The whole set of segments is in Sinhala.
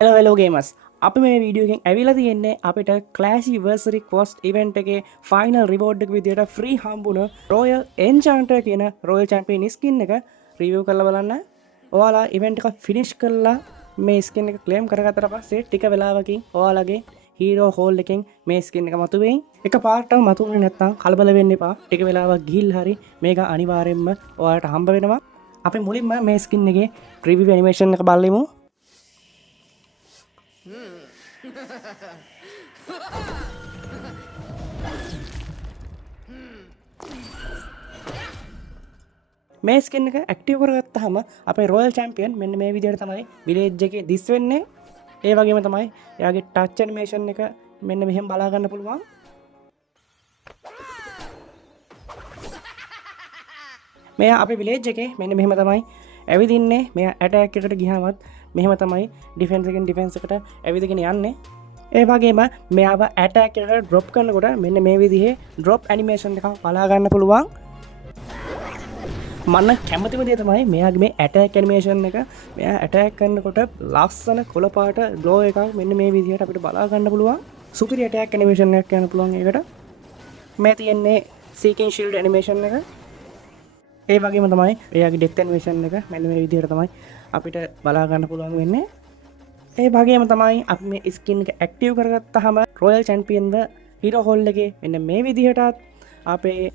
Hello gamers. අපි මේ වීඩියෝ එකෙන් ඇවිල්ලා තියෙන්නේ අපිට Clashversary Quest event එකේ final reward එක විදියට free හම්බුන Royal Enchanter කියන Royal Champion skin එක review කරලා බලන්න. ඔයාලා event එක finish කරලා මේ skin එක claim කරගත්තට පස්සේ ටික වෙලාවකින් ඔයාලගේ hero hall එකෙන් මේ skin එක මතුවෙයි. එකපාරටම මතුවෙන්නේ නැත්නම් කලබල වෙන්න එපා. ටික වෙලාවක් ගිහිල්ලා හරි මේක අනිවාර්යෙන්ම ඔයාලට හම්බ වෙනවා. අපි මුලින්ම මේ skin එකේ preview animation එක බලමු. මේ ස්කින් එක ඇක්ටිව් කරගත්තාම අපේ රොයල් චැම්පියන් මෙන්න මේ විදිහට තමයි විලේජ් එකේ දිස් වෙන්නේ. ඒ වගේම තමයි එයාගේ ටච් ඇනිමේෂන් එක මෙන්න මෙහෙම බලා ගන්න පුළුවන්. මෙයා අපේ විලේජ් එකේ මෙන්න මෙහෙම තමයි ඇවිදින්නේ. මෙයා ඇටැක් එකට ගියාමත් මෙහෙම තමයි ඩිෆෙන්ස් එකෙන් ඩිෆෙන්ස් එකට ඇවිදගෙන යන්නේ. ඒ වගේම මෙයාව ඇටැක් එකට ඩ්‍රොප් කරනකොට මෙන්න මේ විදිහේ ඩ්‍රොප් ඇනිමේෂන් එකක් බලා ගන්න පුළුවන්. මන්න කැමතිම දේ තමයි මෙයාගේ මේ ඇටැක් ඇනිමේෂන් එක. මෙයා ඇටැක් කරනකොට ලස්සන කොළ පාට ග්ලෝ එකක් මෙන්න මේ විදිහට අපිට බලා ගන්න පුළුවන්. සුපිරි ඇටැක් ඇනිමේෂන් එකක් යන පුළුවන් ඒකට. මේ තියෙන්නේ සීකින් ෂීල්ඩ් ඇනිමේෂන් එක. ඒ වගේම තමයි එයාගේ ඩෙත් ඇනිමේෂන් එක මෙන්න මේ විදිහට තමයි අපිට බලා ගන්න පුළුවන් වෙන්නේ. ඒ වගේම තමයි අපි මේ ස්කින් එක ඇක්ටිව් කරගත්තාම රොයල් චැම්පියන්ව හීරෝ හෝල් එකේ මෙන්න මේ විදිහටත් අපේ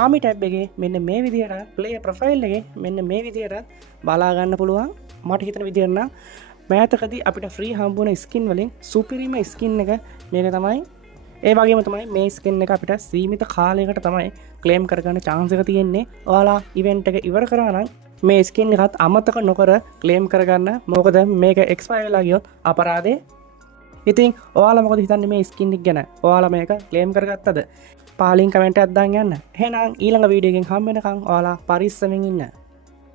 ආමි ටැබ් එකේ මෙන්න මේ විදිහට ප්ලේයර් ප්‍රොෆයිල් එකේ මෙන්න මේ විදිහට බලා ගන්න පුළුවන්. මට හිතන විදිහට නම් මෑතකදී අපිට ෆ්‍රී හම්බුන ස්කින් වලින් සුපිරිම ස්කින් එක මේක තමයි. ඒ වගේම තමයි මේ ස්කින් එක අපිට සීමිත කාලයකට තමයි ක්ලේම් කරගන්න chance එක තියෙන්නේ. ඔයාලා ඉවෙන්ට් එක ඉවර කරා නම් මේ ස්කින් එකත් අමතක නොකර ක්ලේම් කරගන්න. මොකද මේක එක්ස්පයර් වෙලා ගියොත් අපරාධේ. ඉතින් ඔයාලා මොකද හිතන්නේ මේ ස්කින් එක ගැන? ඔයාලා මේක ක්ලේම් කරගත්තද? පාලින් කමෙන්ට් එකක් දාන්න යන්න. එහෙනම් ඊළඟ වීඩියෝ එකෙන් හම්බ වෙනකන් ඔයාලා පරිස්සමෙන් ඉන්න.